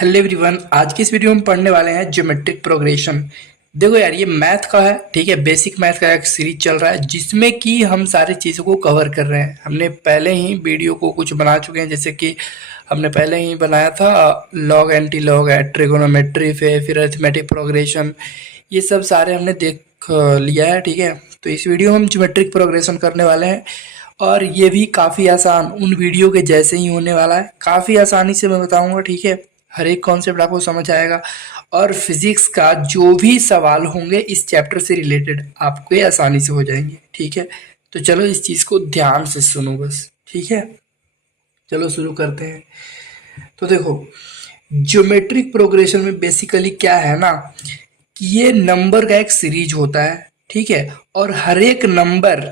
Hello everyone. आज की इस वीडियो में पढ़ने वाले हैं ज्योमेट्रिक प्रोग्रेशन। देखो यार, ये मैथ का है, ठीक है। बेसिक मैथ का एक सीरीज चल रहा है जिसमें कि हम सारी चीज़ों को कवर कर रहे हैं। हमने पहले ही वीडियो को कुछ बना चुके हैं, जैसे कि हमने पहले ही बनाया था लॉग एंटी लॉग है, ट्रिगोनोमेट्री फिर अरिथमेटिक प्रोग्रेशन। ये सब सारे हमने देख लिया है, ठीक है। तो इस वीडियो में हम ज्योमेट्रिक प्रोग्रेशन करने वाले हैं और ये भी काफ़ी आसान उन वीडियो के जैसे ही होने वाला है। काफ़ी आसानी से मैं बताऊंगा, ठीक है। हर एक कॉन्सेप्ट आपको समझ आएगा और फिजिक्स का जो भी सवाल होंगे इस चैप्टर से रिलेटेड आपको आसानी से हो जाएंगे, ठीक है। तो चलो इस चीज़ को ध्यान से सुनो बस, ठीक है। चलो शुरू करते हैं। तो देखो, ज्योमेट्रिक प्रोग्रेशन में बेसिकली क्या है ना, कि ये नंबर का एक सीरीज होता है, ठीक है। और हर एक नंबर,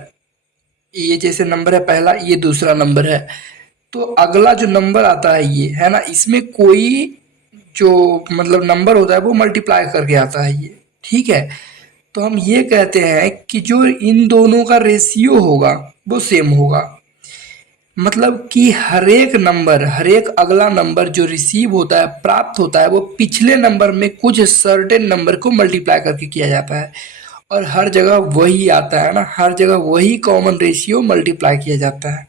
ये जैसे नंबर है पहला, ये दूसरा नंबर है, तो अगला जो नंबर आता है ये है ना, इसमें कोई जो मतलब नंबर होता है वो मल्टीप्लाई करके आता है ये, ठीक है। तो हम ये कहते हैं कि जो इन दोनों का रेशियो होगा वो सेम होगा। मतलब कि हर एक नंबर, हर एक अगला नंबर जो रिसीव होता है, प्राप्त होता है, वो पिछले नंबर में कुछ सर्टेन नंबर को मल्टीप्लाई करके किया जाता है। और हर जगह वही आता है ना, हर जगह वही कॉमन रेशियो मल्टीप्लाई किया जाता है।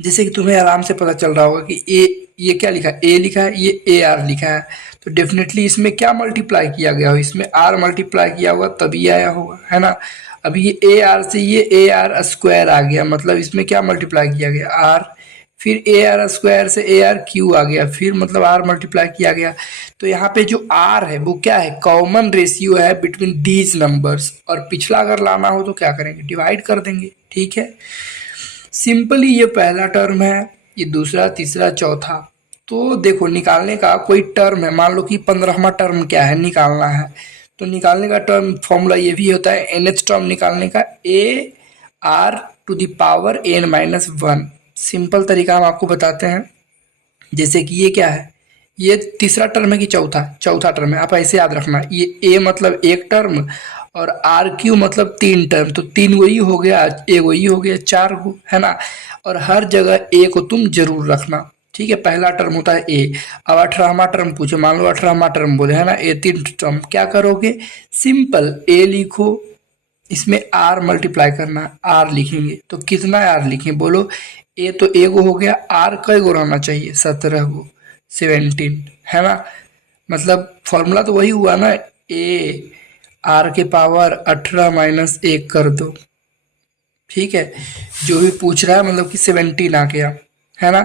जैसे कि तुम्हें आराम से पता चल रहा होगा कि ए, ये क्या लिखा है, ए लिखा है, ये ए आर लिखा है। तो डेफिनेटली इसमें क्या मल्टीप्लाई किया गया हो, इसमें आर मल्टीप्लाई किया होगा तभी आया होगा, है ना। अभी ये ए आर से ये ए आर स्क्वायर आ गया, मतलब इसमें क्या मल्टीप्लाई किया गया, आर। फिर ए आर स्क्वायर से ए आर क्यू आ गया, फिर मतलब आर मल्टीप्लाई किया गया। तो यहाँ पे जो आर है वो क्या है, कॉमन रेशियो है बिटवीन दीज नंबर्स। और पिछला अगर लाना हो तो क्या करेंगे, डिवाइड कर देंगे, ठीक है। सिंपली ये पहला टर्म है, ये दूसरा, तीसरा, चौथा। तो देखो, निकालने का कोई टर्म है, मान लो कि 15वां टर्म क्या है, निकालना है। तो निकालने का टर्म फॉर्मूला ये भी होता है, nth टर्म निकालने का a r to the power n-1। Simple तरीका हम आपको बताते हैं। जैसे कि ये क्या है, ये तीसरा टर्म है कि चौथा, चौथा टर्म है। आप ऐसे याद रखना, ये ए मतलब एक टर्म और आर क्यू मतलब तीन टर्म। तो तीन वही हो गया, ए वही हो गया, चार को, है ना। और हर जगह ए को तुम जरूर रखना, ठीक है। पहला टर्म होता है ए। अब 18वां टर्म पूछो, मान लो 18वां टर्म बोले, है ना, ए तीन टर्म, क्या करोगे, सिंपल ए लिखो, इसमें आर मल्टीप्लाई करना, आर लिखेंगे। तो कितना आर लिखें बोलो, ए तो ए गो हो गया, आर कई गो रहना चाहिए, 17 गो, 17, है ना। मतलब फॉर्मूला तो वही हुआ ना, ए आर के पावर 18 माइनस एक कर दो, ठीक है। जो भी पूछ रहा है मतलब कि 17 आ गया, है ना।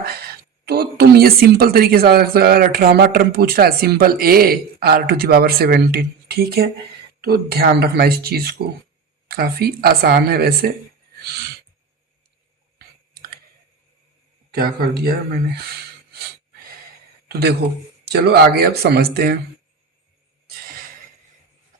तो तुम ये सिंपल तरीके से रख सकते हो। अगर 18वां टर्म पूछ रहा है, simple a r to the power 17, ठीक है। तो ध्यान रखना इस चीज को, काफी आसान है वैसे। क्या कर दिया है मैंने। तो देखो, चलो आगे अब समझते हैं।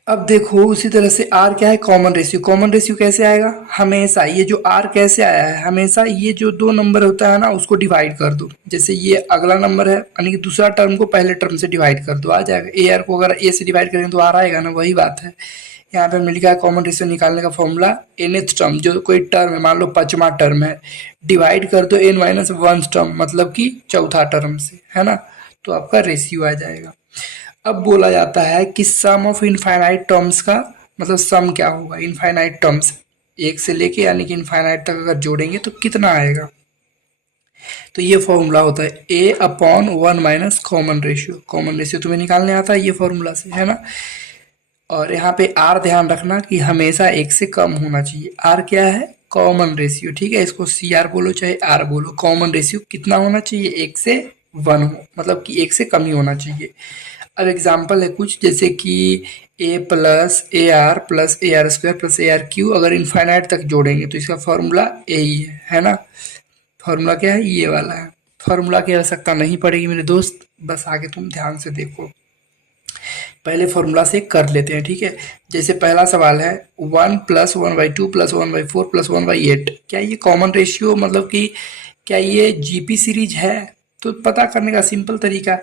अब देखो, उसी तरह से आर क्या है, कॉमन रेशियो। कॉमन रेशियो कैसे आएगा, हमेशा ये जो आर कैसे आया है, हमेशा ये जो दो नंबर होता है ना उसको डिवाइड कर दो। जैसे ये अगला नंबर है, यानी कि दूसरा टर्म को पहले टर्म से डिवाइड कर दो, आ जाएगा। ए आर को अगर ए से डिवाइड करेंगे तो आर आएगा ना, वही बात है। यहाँ पे मिल गया कॉमन रेशियो निकालने का फॉर्मूला, nth टर्म जो कोई टर्म है, मान लो 5वां टर्म है, डिवाइड कर दो n-1 टर्म, मतलब कि चौथा टर्म से, है ना। तो आपका रेशियो आ जाएगा। अब बोला जाता है कि सम ऑफ इनफाइनाइट टर्म्स का मतलब सम क्या होगा, इनफाइनाइट टर्म्स एक से लेके यानी कि इनफाइनाइट तक अगर जोड़ेंगे तो कितना आएगा। तो ये फॉर्मूला होता है a upon 1 minus common ratio. Common ratio तुम्हें निकालने आता है ये फॉर्मूला से, है ना। और यहाँ पे आर ध्यान रखना कि हमेशा एक से कम होना चाहिए। आर क्या है, कॉमन रेशियो, ठीक है। इसको सी आर बोलो चाहे आर बोलो, कॉमन रेशियो कितना होना चाहिए, एक से वन हो, मतलब कि एक से कम ही होना चाहिए। अब एग्जाम्पल है कुछ, जैसे कि a plus a r square plus a r cube अगर इनफाइनाइट तक जोड़ेंगे तो इसका फॉर्मूला यही है ना। फॉर्मूला क्या है, ये वाला है। फॉर्मूला की आवश्यकता नहीं पड़ेगी मेरे दोस्त, बस आगे तुम ध्यान से देखो। पहले फॉर्मूला से कर लेते हैं, ठीक है। जैसे पहला सवाल है 1+1/2 +1/4 +1/8, क्या ये कॉमन रेशियो मतलब कि क्या ये जीपी सीरीज है। तो पता करने का सिंपल तरीका,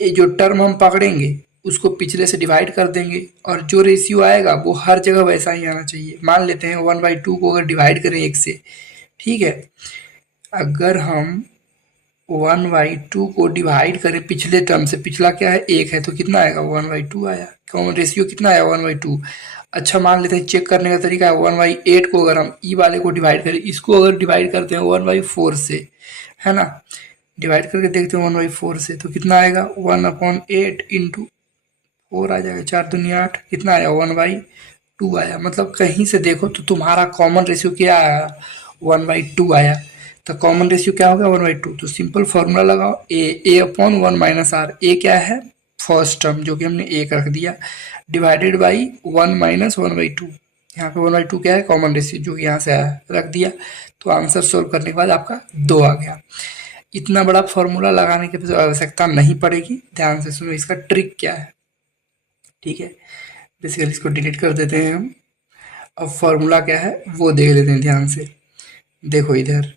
ये जो टर्म हम पकड़ेंगे उसको पिछले से डिवाइड कर देंगे और जो रेशियो आएगा वो हर जगह वैसा ही आना चाहिए। मान लेते हैं 1/2 को अगर डिवाइड करें एक से, ठीक है। अगर हम 1/2 को डिवाइड करें पिछले टर्म से, पिछला क्या है 1 है, तो कितना आएगा 1/2 आया। कॉमन रेशियो कितना आया 1/2। अच्छा मान लेते हैं, चेक करने का तरीका है 1/8 को अगर हम ई वाले को डिवाइड करें, इसको अगर डिवाइड करते हैं 1/4 से, है ना, डिवाइड करके देखते हैं 1/4 से, तो कितना आएगा 1/8 इंटू 4 आ जाएगा, 4 दूनी 8, कितना आया 1/2 आया। मतलब कहीं से देखो तो तुम्हारा कॉमन रेशियो क्या आया 1/2 आया। तो कॉमन रेशियो क्या होगा 1/2। तो सिंपल फॉर्मूला लगाओ, ए अपॉन 1 माइनस आर। ए क्या है फर्स्ट टर्म जो कि हमने 1 रख दिया, डिवाइडेड बाई 1 माइनस 1/2। यहाँ पे 1/2 क्या है कॉमन रेशियो जो कि यहाँ से आया, रख दिया। तो आंसर सोल्व करने के बाद आपका 2 आ गया। इतना बड़ा फॉर्मूला लगाने की आवश्यकता नहीं पड़ेगी। ध्यान से सुनो इसका ट्रिक क्या है, ठीक है। बेसिकली इसको डिलीट कर देते हैं हम। अब फॉर्मूला क्या है वो देख लेते हैं ध्यान से। देखो इधर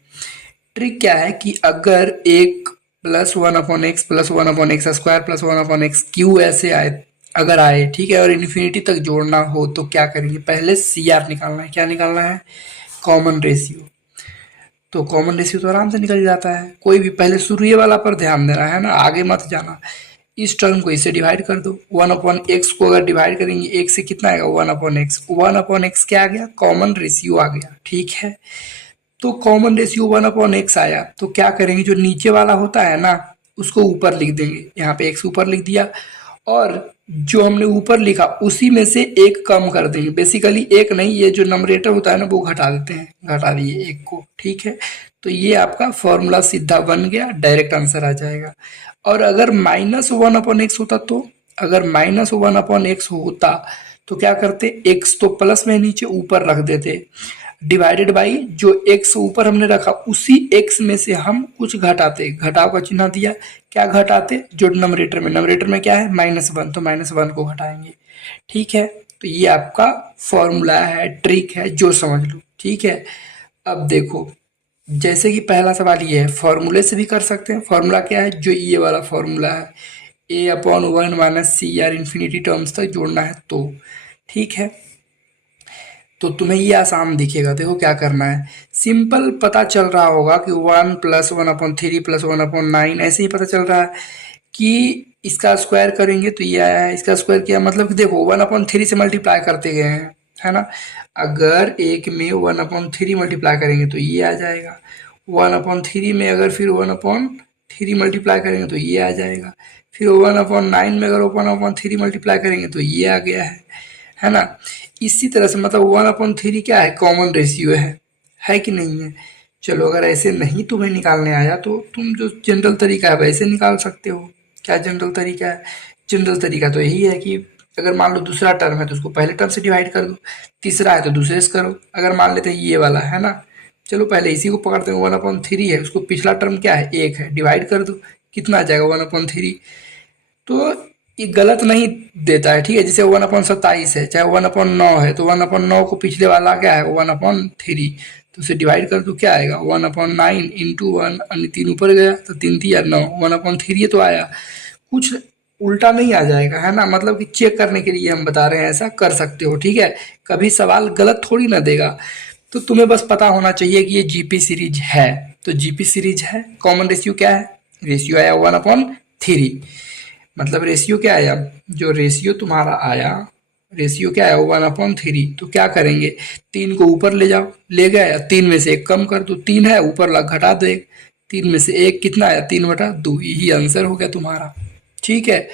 ट्रिक क्या है कि अगर एक plus 1/x plus 1/x square plus 1/x Q ऐसे आए, अगर आए, ठीक है, और इन्फिनिटी तक जोड़ना हो तो क्या करेंगे, पहले सी आर निकालना है। क्या निकालना है कॉमन रेशियो। तो कॉमन रेशियो तो आराम से निकल जाता है, कोई भी पहले शुरू ये वाला पर ध्यान देना है ना, आगे मत जाना। इस टर्म को इससे डिवाइड कर दो, 1/x को अगर डिवाइड करेंगे एक से कितना आएगा 1/x। 1/x क्या आ गया कॉमन रेशियो आ गया, ठीक है। तो कॉमन रेशियो 1/x आया, तो क्या करेंगे जो नीचे वाला होता है ना उसको ऊपर लिख देंगे, यहाँ पे x ऊपर लिख दिया, और जो हमने ऊपर लिखा उसी में से एक कम कर देंगे। बेसिकली एक नहीं, ये जो नंबरेटर होता है ना वो घटा देते हैं, घटा दिए एक को, ठीक है। तो ये आपका फॉर्मूला सीधा बन गया, डायरेक्ट आंसर आ जाएगा। और अगर -1/x होता तो, अगर -1/x होता तो क्या करते, x तो प्लस में नीचे ऊपर रख देते, डिवाइडेड बाई जो x ऊपर हमने रखा उसी x में से हम कुछ घटाते, घटाव का चिन्ह दिया, क्या घटाते जो नंबरेटर में क्या है -1, तो -1 को घटाएंगे, ठीक है। तो ये आपका फॉर्मूला है, ट्रिक है, जो समझ लो, ठीक है। अब देखो जैसे कि पहला सवाल ये है, फॉर्मूले से भी कर सकते हैं। फॉर्मूला क्या है, जो ये वाला फॉर्मूला है, a/1 minus c r infinity terms तक जोड़ना है तो, ठीक है। तो तुम्हें ये आसान दिखेगा। देखो क्या करना है, सिंपल पता चल रहा होगा कि 1 + 1/3 + 1/9 ऐसे ही पता चल रहा है कि इसका स्क्वायर करेंगे तो ये आया है, इसका स्क्वायर किया मतलब कि देखो 1/3 से मल्टीप्लाई करते गए हैं, है ना। अगर एक में 1/3 मल्टीप्लाई करेंगे तो ये आ जाएगा, 1/3 में अगर फिर 1/3 मल्टीप्लाई करेंगे तो ये आ जाएगा, फिर 1/9 में अगर 1/3 मल्टीप्लाई करेंगे तो ये आ गया है ना। इसी तरह से मतलब 1/3 क्या है कॉमन रेशियो है कि नहीं है। चलो अगर ऐसे नहीं तुम्हें निकालने आया तो तुम जो जनरल तरीका है वैसे निकाल सकते हो। क्या जनरल तरीका है, जनरल तरीका तो यही है कि अगर मान लो दूसरा टर्म है तो उसको पहले टर्म से डिवाइड कर दो, तीसरा है तो दूसरे से करो। अगर मान लेते हैं ये वाला है ना, चलो पहले इसी को पकड़ते हैं, 1/3 है, उसको पिछला टर्म क्या है 1 है, डिवाइड कर दो, कितना आ जाएगा 1/3। तो ये गलत नहीं देता है, ठीक है। जैसे 1/27 है, चाहे 1/9 है, तो 1/9 को पिछले वाला क्या है 1/3, तो उसे डिवाइड कर दो, क्या आएगा 1/9 इंटू 1, 3 ऊपर गया तो 3 3 9, 1/3 तो आया, कुछ उल्टा नहीं आ जाएगा, है ना। मतलब कि चेक करने के लिए हम बता रहे हैं, ऐसा कर सकते हो, ठीक है। कभी सवाल गलत थोड़ी ना देगा। तो तुम्हें बस पता होना चाहिए कि ये जीपी सीरीज है, तो जीपी सीरीज है। कॉमन रेशियो क्या है, रेशियो आया 1/3, मतलब रेशियो क्या आया, जो रेशियो तुम्हारा आया, रेशियो क्या आया 1/3। तो क्या करेंगे, 3 को ऊपर ले जाओ, ले गया, या 3 में से 1 कम कर दो, 3 है ऊपर लग घटा दो 1, 3 में से 1 कितना आया 3/2, यही आंसर हो गया तुम्हारा, ठीक है।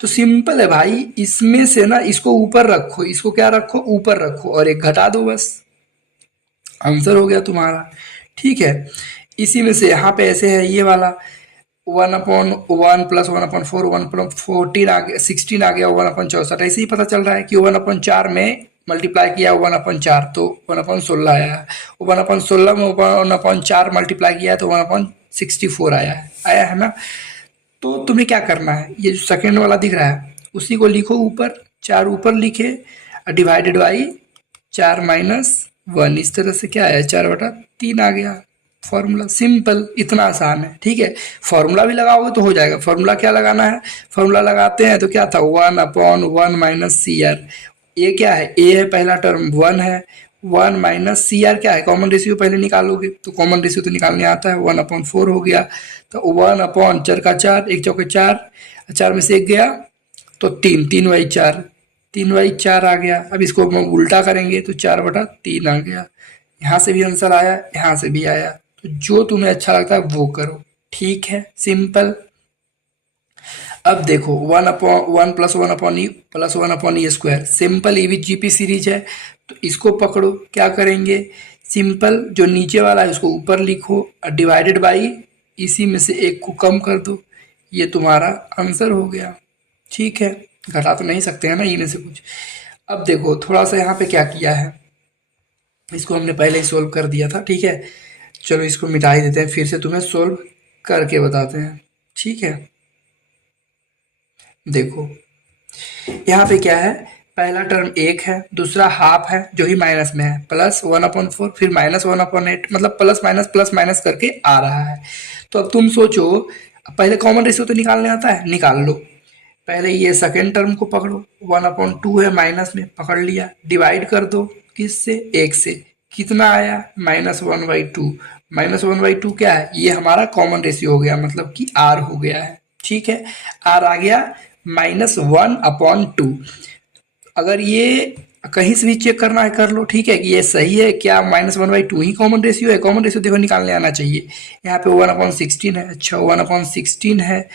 तो सिंपल है भाई, इसमें से ना इसको ऊपर रखो, इसको क्या रखो ऊपर रखो, और 1 घटा दो, बस आंसर हो गया तुम्हारा, ठीक है। इसी में से यहाँ पे ऐसे है ये वाला 1/1 + 1/4 1/14 आ गया, 16 आ गया, 1/64 ऐसे ही पता चल रहा है कि 1/4 में मल्टीप्लाई किया 1/4 तो 1/16 आया है, 1/16 में 1/4 मल्टीप्लाई किया तो 1/64 आया है ना। तो तुम्हें क्या करना है, ये जो सेकेंड वाला दिख रहा है उसी को लिखो ऊपर, 4 ऊपर लिखे, डिवाइडेड बाई 4 - 1, इस तरह से क्या आया 4/3 आ गया। फॉर्मूला सिंपल, इतना आसान है, ठीक है। फॉर्मूला भी लगाओगे तो हो जाएगा। फॉर्मूला क्या लगाना है, फॉर्मूला लगाते हैं तो क्या था 1/1 - CR। ये क्या है, ए है पहला टर्म, 1 है, 1 माइनस सी आर क्या है, कॉमन रेशियो पहले निकालोगे तो कॉमन रेशियो तो निकालने आता है, 1/4 हो गया। तो 1/4 का 4, एक चौके 4, 4 में से एक गया तो 3, 3/4, 3/4 आ गया। अब इसको हम उल्टा करेंगे तो 4/3 आ गया। यहाँ से भी आंसर आया, यहाँ से भी आया। तो जो तुम्हें अच्छा लगता है वो करो, ठीक है, सिंपल। अब देखो 1 plus 1/e plus 1/e square, simple ये भी जीपी सीरीज है। तो इसको पकड़ो, क्या करेंगे, सिंपल जो नीचे वाला है उसको ऊपर लिखो और डिवाइडेड बाई इसी में से एक को कम कर दो, ये तुम्हारा आंसर हो गया, ठीक है। घटा तो नहीं सकते हैं ना इनमें से कुछ। अब देखो थोड़ा सा यहाँ पे क्या किया है, इसको हमने पहले ही सोल्व कर दिया था, ठीक है। चलो इसको मिटा ही देते हैं, फिर से तुम्हें सोल्व करके बताते हैं, ठीक है। देखो यहाँ पे क्या है, पहला टर्म 1 है, दूसरा हाफ है जो ही माइनस में है, प्लस 1/4, फिर माइनस 1/8, मतलब प्लस माइनस करके आ रहा है। तो अब तुम सोचो, पहले कॉमन रेशियो तो निकालने आता है, निकाल लो। पहले ये सेकेंड टर्म को पकड़ो, 1/2 है माइनस में, पकड़ लिया, डिवाइड कर दो किससे, 1 से, कितना आया, -1/2। -1/2 क्या है, ये हमारा कॉमन रेशियो हो गया, मतलब कि आर हो गया है, ठीक है। आर आ गया -1/2। अगर ये कहीं से भी चेक करना है कर लो, ठीक है, कि ये सही है क्या, -1/2 ही कॉमन रेशियो है, कॉमन रेशियो देखो निकालने आना चाहिए। यहाँ पे 1/16 है, अच्छा 1/16 है,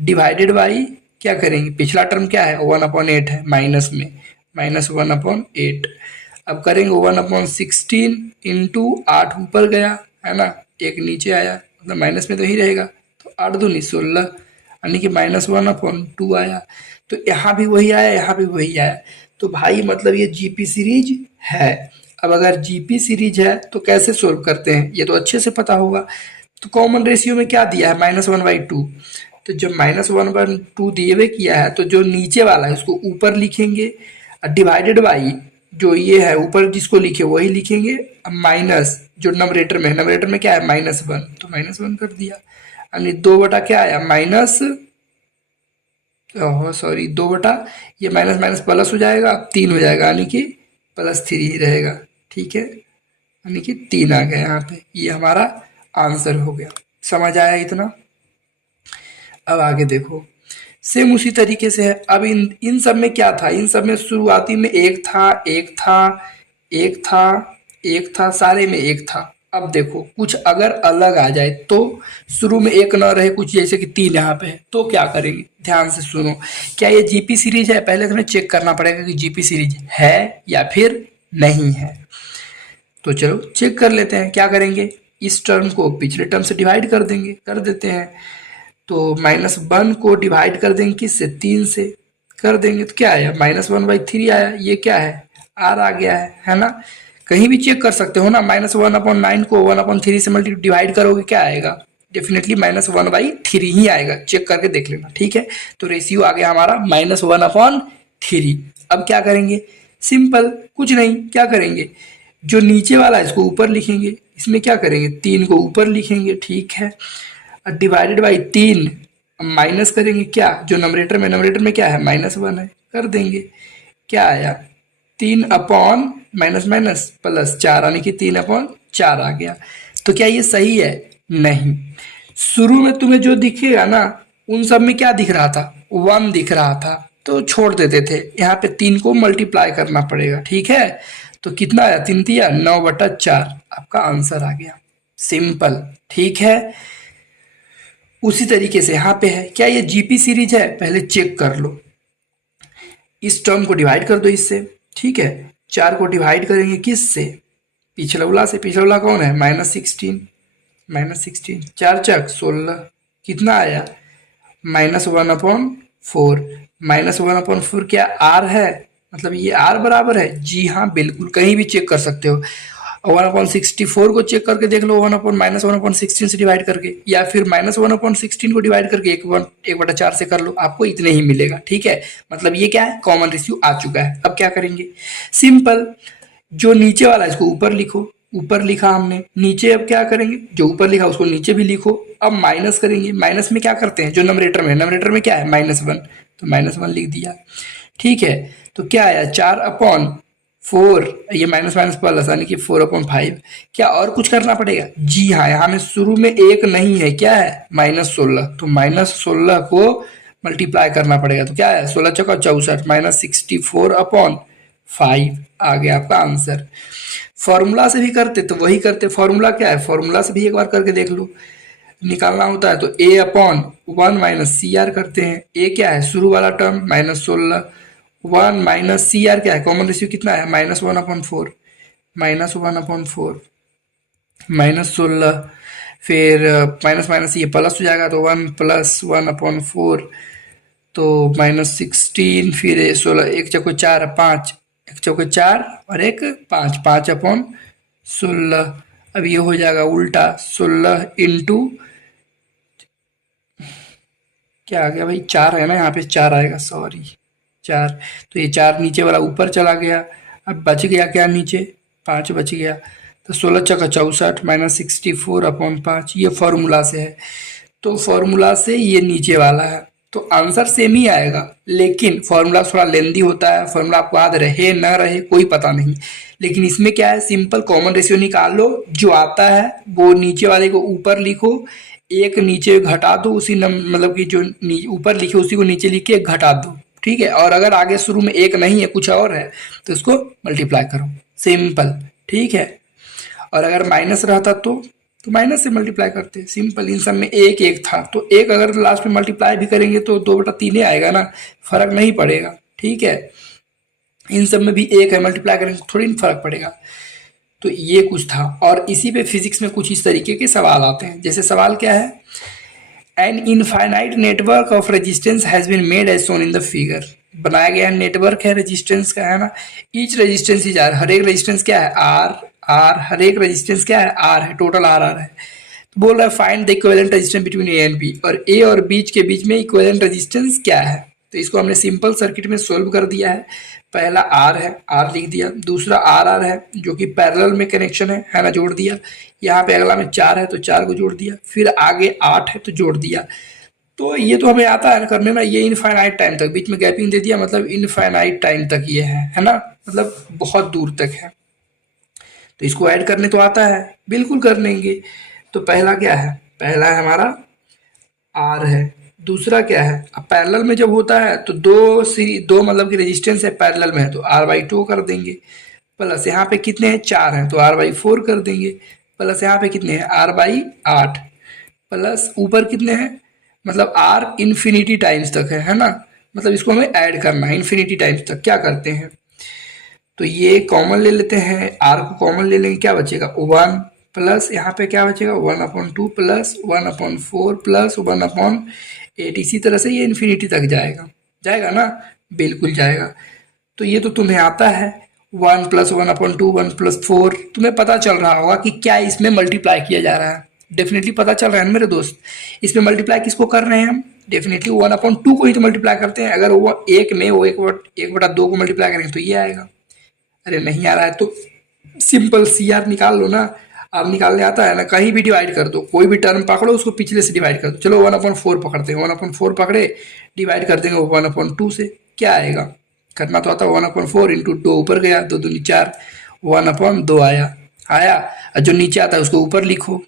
डिवाइडेड बाई क्या करेंगे, पिछला टर्म क्या है 1/8 है माइनस में, -1/8। अब करेंगे 1/16 इंटू 8 ऊपर गया है ना, एक नीचे आया, मतलब माइनस में तो ही रहेगा, तो 8 दूनी 16, यानी कि -1/2 आया। तो यहाँ भी वही आया, यहाँ भी वही आया। तो भाई मतलब ये जीपी सीरीज है। अब अगर जीपी सीरीज है तो कैसे सोल्व करते हैं, ये तो अच्छे से पता होगा। तो कॉमन रेशियो में क्या दिया है, -1/2। तो जब -1/2 दिए हुए किया है तो जो नीचे वाला है उसको ऊपर लिखेंगे, डिवाइडेड बाई जो ये है ऊपर जिसको लिखे वही लिखेंगे, माइनस जो नंबरेटर में क्या है -1, तो -1 कर दिया, यानी 2 बटा क्या आया माइनस, सॉरी 2 बटा ये माइनस माइनस प्लस हो जाएगा, 3 हो जाएगा, यानी कि +3 ही रहेगा, ठीक है, यानी कि 3 आ गया यहाँ पे, ये हमारा आंसर हो गया। समझ आया इतना। अब आगे देखो, सेम उसी तरीके से है। अब इन सब में क्या था, इन सब में शुरुआती में एक था, एक था, एक था, एक था, सारे में एक था। अब देखो कुछ अगर अलग आ जाए तो, शुरू में एक न रहे कुछ, जैसे कि 3 यहाँ पे है, तो क्या करेंगे, ध्यान से सुनो। क्या ये जीपी सीरीज है, पहले तुम्हें चेक करना पड़ेगा कि जीपी सीरीज है या फिर नहीं है। तो चलो चेक कर लेते हैं, क्या करेंगे, इस टर्म को पिछले टर्म से डिवाइड कर देंगे, कर देते हैं। तो -1 को डिवाइड कर देंगे किससे, 3 से, कर देंगे तो क्या आया, -1/3 आया। ये क्या है, आर आ गया है ना। कहीं भी चेक कर सकते हो ना, -1/9 को 1/3 से डिवाइड करोगे क्या आएगा, डेफिनेटली -1/3 ही आएगा, चेक करके देख लेना, ठीक है। तो रेशियो आ गया हमारा -1/3। अब क्या करेंगे, सिंपल, कुछ नहीं, क्या करेंगे, जो नीचे वाला है इसको ऊपर लिखेंगे, इसमें क्या करेंगे, 3 को ऊपर लिखेंगे, ठीक है, डिवाइडेड बाई 3, माइनस करेंगे क्या, जो नंबरेटर में क्या है -1 है, कर देंगे, क्या आया, 3 अपॉन माइनस माइनस +4, यानी कि 3/4 आ गया। तो क्या ये सही है, नहीं। शुरू में तुम्हें जो दिखेगा ना, उन सब में क्या दिख रहा था, 1 दिख रहा था, तो छोड़ देते थे। यहाँ पे 3 को मल्टीप्लाई करना पड़ेगा, ठीक है। तो कितना आया, 3 तिया 9/4, आपका आंसर आ गया, सिंपल, ठीक है। उसी तरीके से यहाँ पे है, क्या ये जीपी सीरीज है, पहले चेक कर लो। इस टर्म को डिवाइड कर दो इससे, ठीक है, 4 को डिवाइड करेंगे किससे, पिछला से, पिछला कौन है, -16, 4 चक 16, कितना आया, -1/4, -1/4 क्या आर है, मतलब ये आर बराबर है, जी हाँ बिल्कुल, कहीं भी चेक कर सकते हो। 1/64 को चेक करके देख लो, -1/16 से डिवाइड करके, या फिर -1/16 को डिवाइड करके 1/4 से कर लो, आपको इतने ही मिलेगा, ठीक है। मतलब ये क्या है, कॉमन रेशियो आ चुका है। अब क्या करेंगे, सिंपल, जो नीचे वाला है इसको ऊपर लिखो, ऊपर लिखा हमने, नीचे अब क्या करेंगे, जो ऊपर लिखा उसको नीचे भी लिखो। अब माइनस करेंगे, माइनस में क्या करते हैं, जो नंबरेटर में क्या है -1, तो -1 लिख दिया, ठीक है। तो क्या आया, 4 अपॉन 4, ये माइनस माइनस प्लस यानी कि 4/5। क्या और कुछ करना पड़ेगा? जी हाँ, यहाँ में शुरू में एक नहीं है, क्या है? -16। तो -16 को मल्टीप्लाई करना पड़ेगा, तो क्या है? 16 चौका 64 -64/5 आ गया आपका आंसर। फॉर्मूला से भी करते तो वही करते, फॉर्मूला क्या है? फॉर्मूला से भी एक बार करके देख लो। निकालना होता है तो a/1 माइनस सी आर करते हैं। ए क्या है? शुरू वाला टर्म -16, 1 माइनस सी आर क्या है? कॉमन रेशियो कितना है? -1/4, -1/4 -16, फिर माइनस माइनस ये प्लस हो जाएगा तो 1 + 1/4, तो -16, फिर 16, एक चौको 4 5, एक चौको 4 और एक 5, 5/16। अब ये हो जाएगा उल्टा, 16 इंटू क्या आ गया भाई? 4 है ना, यहाँ पे 4 आएगा, सॉरी 4। तो ये 4 नीचे वाला ऊपर चला गया, अब बच गया क्या नीचे? 5 बच गया। तो 16 चौका 64 -64/5, ये फॉर्मूला से है। तो फॉर्मूला से ये नीचे वाला है, तो आंसर सेम ही आएगा, लेकिन फॉर्मूला थोड़ा लेंदी होता है। फॉर्मूला आपको याद रहे न रहे कोई पता नहीं, लेकिन इसमें क्या है? सिंपल कॉमन रेशियो निकाल लो, जो आता है वो नीचे वाले को ऊपर लिखो, एक नीचे घटा दो, उसी मतलब कि जो ऊपर लिखे उसी को नीचे लिख के घटा दो, ठीक है। और अगर आगे शुरू में एक नहीं है, कुछ और है, तो इसको मल्टीप्लाई करो, सिंपल, ठीक है। और अगर माइनस रहता तो माइनस से मल्टीप्लाई करते, सिंपल। इन सब में एक एक था, तो एक अगर लास्ट में मल्टीप्लाई भी करेंगे तो 2/3 ही आएगा ना, फर्क नहीं पड़ेगा, ठीक है। इन सब में भी एक है, मल्टीप्लाई करेंगे थोड़ी फर्क पड़ेगा। तो ये कुछ था, और इसी पे फिजिक्स में कुछ इस तरीके के सवाल आते हैं। जैसे सवाल क्या है? An infinite network of resistance has been made as shown in the figure. बनाया गया नेटवर्क है रेजिस्टेंस का, है ना। ईच रेजिस्टेंस इज आर, हर एक रेजिस्टेंस क्या है? आर। आर, हर एक रेजिस्टेंस क्या है? आर है, टोटल आर आर है। तो बोल रहा है find the equivalent resistance between A and B, और ए और बीच के बीच में इक्विवेलेंट रेजिस्टेंस क्या है? तो इसको हमने सिंपल सर्किट में सोल्व कर दिया है। पहला आर है, आर लिख दिया। दूसरा आर आर है जो कि पैरेलल में कनेक्शन है ना, जोड़ दिया। यहाँ पे अगला में 4 है तो 4 को जोड़ दिया, फिर आगे 8 है तो जोड़ दिया। तो ये तो हमें आता है करने में। ये इनफाइनाइट टाइम तक, बीच में गैपिंग दे दिया, मतलब इनफाइनाइट टाइम तक ये है ना, मतलब बहुत दूर तक है। तो इसको ऐड करने तो आता है, बिल्कुल कर लेंगे। तो पहला क्या है? पहला है हमारा आर है। दूसरा क्या है? अब पैरेलल में जब होता है तो दो मतलब कि रेजिस्टेंस है, पैरेलल में है, तो R/2 कर देंगे। प्लस यहाँ पे कितने हैं? 4 हैं, तो R/4 कर देंगे। प्लस यहाँ पे कितने हैं? R/8। प्लस ऊपर कितने हैं? मतलब R इन्फिनिटी टाइम्स तक है ना, मतलब इसको हमें ऐड करना है इन्फिनिटी टाइम्स तक। क्या करते हैं? तो ये कॉमन ले लेते हैं, R को कॉमन ले लेंगे, क्या बचेगा? 1 प्लस यहाँ पे क्या बचेगा? 1/2 प्लस 1/4 प्लस 1/8। इसी तरह से ये इन्फिनिटी तक जाएगा, जाएगा ना, बिल्कुल जाएगा। तो ये तो तुम्हें आता है, 1 + 1/2 1 + 4, तुम्हें पता चल रहा होगा कि क्या इसमें मल्टीप्लाई किया जा रहा है। डेफिनेटली पता चल रहा है ना मेरे दोस्त। इसमें मल्टीप्लाई किसको कर रहे हैं हम? डेफिनेटली 1/2 को ही तो मल्टीप्लाई करते हैं। अगर वो एक में वो 1/2 को मल्टीप्लाई करेंगे तो ये आएगा। अरे नहीं आ रहा है तो सिंपल CR निकाल लो ना। अब निकालने आता है ना, कहीं भी डिवाइड कर दो, कोई भी टर्म पकड़ो उसको पिछले से डिवाइड कर दो। चलो 1/4 पकड़ते हैं, 1/4 पकड़े, डिवाइड कर देंगे 1/2 से, क्या आएगा? करना तो आता है 1/4 इंटू 2 ऊपर गया, 2 दूनी 4, 1/2 आया। आया, और जो नीचे आता है उसको ऊपर लिखो,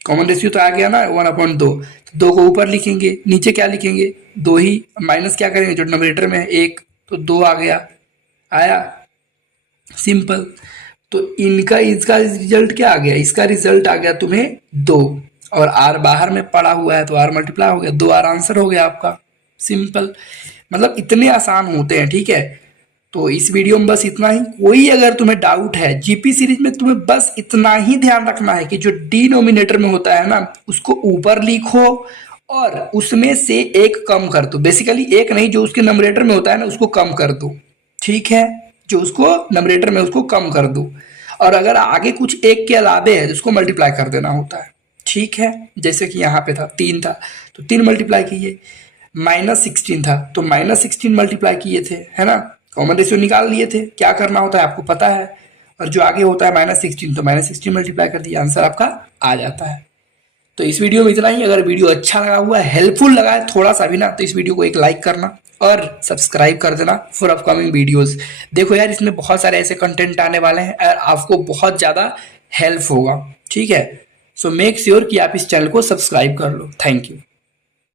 कॉमन रेशियो तो आ गया ना 1/2। तो 2 को ऊपर लिखेंगे, नीचे क्या लिखेंगे? 2 ही, माइनस क्या करेंगे? जो नंबरेटर में है 1, तो 2 आ गया, आया, सिंपल। तो इनका इसका रिजल्ट क्या आ गया? इसका रिजल्ट आ गया तुम्हें 2, और आर बाहर में पड़ा हुआ है तो आर मल्टीप्लाई हो गया, 2 आर आंसर हो गया आपका, सिंपल। मतलब इतने आसान होते हैं, ठीक है। तो इस वीडियो में बस इतना ही। कोई अगर तुम्हें डाउट है जीपी सीरीज में, तुम्हें बस इतना ही ध्यान रखना है कि जो डिनोमिनेटर में होता है ना उसको ऊपर लिखो, और उसमें से एक कम कर दो। बेसिकली एक नहीं, जो उसके नंबरेटर में होता है ना उसको कम कर दो, ठीक है। जो उसको नंबरेटर में उसको कम कर दो, और अगर आगे कुछ एक के अलावे है तो उसको मल्टीप्लाई कर देना होता है, ठीक है। जैसे कि यहाँ पे था 3 था तो 3 मल्टीप्लाई किए, -16 था तो -16 मल्टीप्लाई किए थे, है ना। कॉमन रेशियो निकाल लिए थे, क्या करना होता है आपको पता है। और जो आगे होता है -16 तो -16 मल्टीप्लाई कर दिया, आंसर आपका आ जाता है। तो इस वीडियो में इतना ही। अगर वीडियो अच्छा लगा हुआ है, हेल्पफुल लगा है थोड़ा सा भी ना, तो इस वीडियो को एक लाइक करना, और सब्सक्राइब कर देना फॉर अपकमिंग वीडियोस। देखो यार, इसमें बहुत सारे ऐसे कंटेंट आने वाले हैं और आपको बहुत ज़्यादा हेल्प होगा, ठीक है। सो मेक श्योर कि आप इस चैनल को सब्सक्राइब कर लो। Thank you.